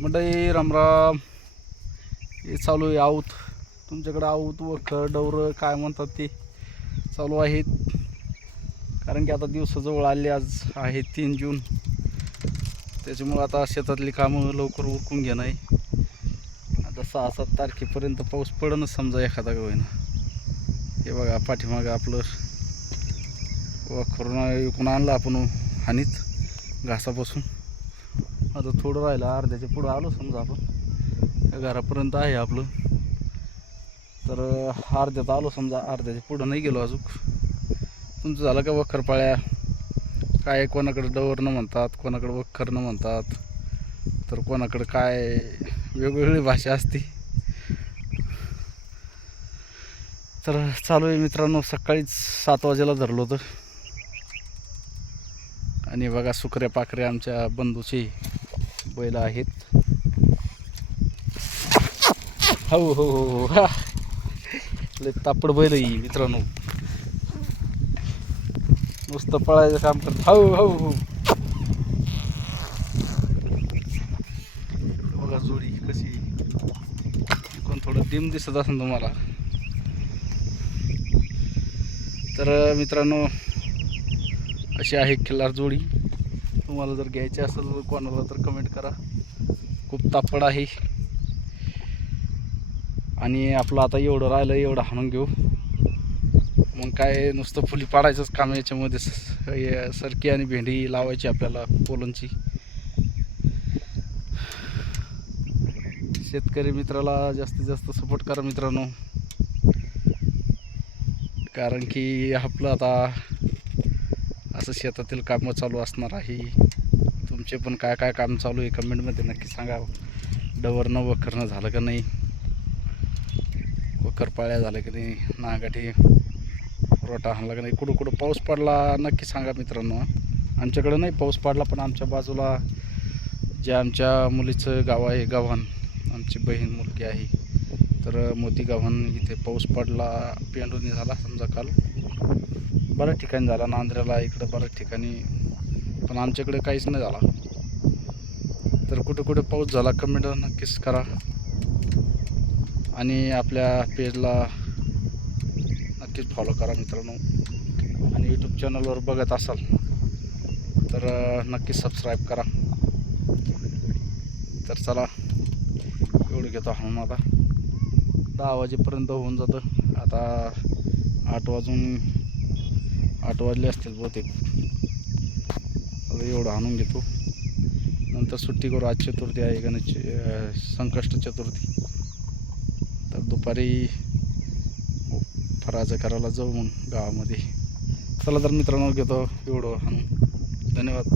मंडळी रामराम. हे चालू आहे आऊत. तुमच्याकडे आऊत वखर डवरं काय म्हणतात ते चालू आहेत. कारण की आता दिवस जवळ आले. आज आहे 3 जून. त्याच्यामुळं आता शेतातली कामं लवकर उरकून घेणं आहे. आता 6-7 तारखेपर्यंत पाऊस पडणंच समजा एखादा का होईना. हे बघा पाठीमागं आपलं वखरून विकून आणलं आपण हानीत घासापासून. आता थोडं राहिलं, अर्ध्याच्या पुढं आलो समजा आपण. घरापर्यंत आहे आपलं. तर अर्ध्यात आलो समजा, अर्ध्याच्या पुढं नाही गेलो अजून. तुमचं झालं का वखरपाळ्या? काय कोणाकडे डवरनं म्हणतात, कोणाकडे वखरनं म्हणतात, तर कोणाकडे काय वेगवेगळी भाषा असते. तर चालू आहे मित्रांनो. सकाळीच 7 वाजेला धरलो होतं. आणि बघा सुकऱ्या पाखऱ्या आमच्या बंधूचे बैल आहेत. हो हो हो हो. लय तापड बैल ही मित्रांनो. नुसतं पळायचं काम करत. हो हो हो. बघा जोडी कशी. कोण थोडं डिम दिसत असेल तुम्हाला. तर मित्रांनो अशी आहे खिल्लार जोडी. तुम्हाला जर घ्यायची असेल कोणाला तर कमेंट करा. खूप तापड आहे. आणि आपलं आता एवढं राहिलं, एवढं हाणून घेऊ. मग काय नुसतं फुली पाडायचंच काम याच्यामध्ये. सरकी आणि भेंडी लावायची आपल्याला पोलनची. शेतकरी मित्राला जास्तीत जास्त सपोर्ट करा मित्रांनो. कारण की आपलं आता असं शेतातील कामं चालू असणार आहे. तुमचे पण काय काय काम चालू आहे कमेंटमध्ये नक्की सांगा. डवरनं वखरनं झालं का नाही, वखरपाळ्या झाल्या की नाही, नागाठी रोटा हाणला का नाही, कुठं कुठं पाऊस पडला नक्की सांगा मित्रांनो. आमच्याकडं नाही पाऊस पडला, पण आमच्या बाजूला जे आमच्या मुलीचं गाव आहे गव्हाण, आमची बहीण मुलगी आहे, तर मोती गव्हाण इथे पाऊस पडला. पेंडोनी झाला समजा काल. बऱ्याच ठिकाणी झाला, नांद्र्याला इकडं बऱ्याच ठिकाणी, पण आमच्याकडे काहीच नाही झाला. तर कुठे कुठे पाऊस झाला कमेंट नक्कीच करा. आणि आपल्या पेजला नक्कीच फॉलो करा मित्रांनो. आणि यूट्यूब चॅनलवर बघत असाल तर नक्कीच सबस्क्राईब करा. तर चला एवढं घेतो हाणून. आता 10 वाजेपर्यंत होऊन जातं. आता 8 वाजले असतील बहुतेक. आता एवढं हाणून घेतो, नंतर सुट्टी करू. आज चतुर्थी आहे, गणेश संकष्ट चतुर्थी. तर दुपारी फराळ करायला जाऊ मग गावामध्ये. चला तर मित्रांनो घेतो एवढं हाणून. धन्यवाद.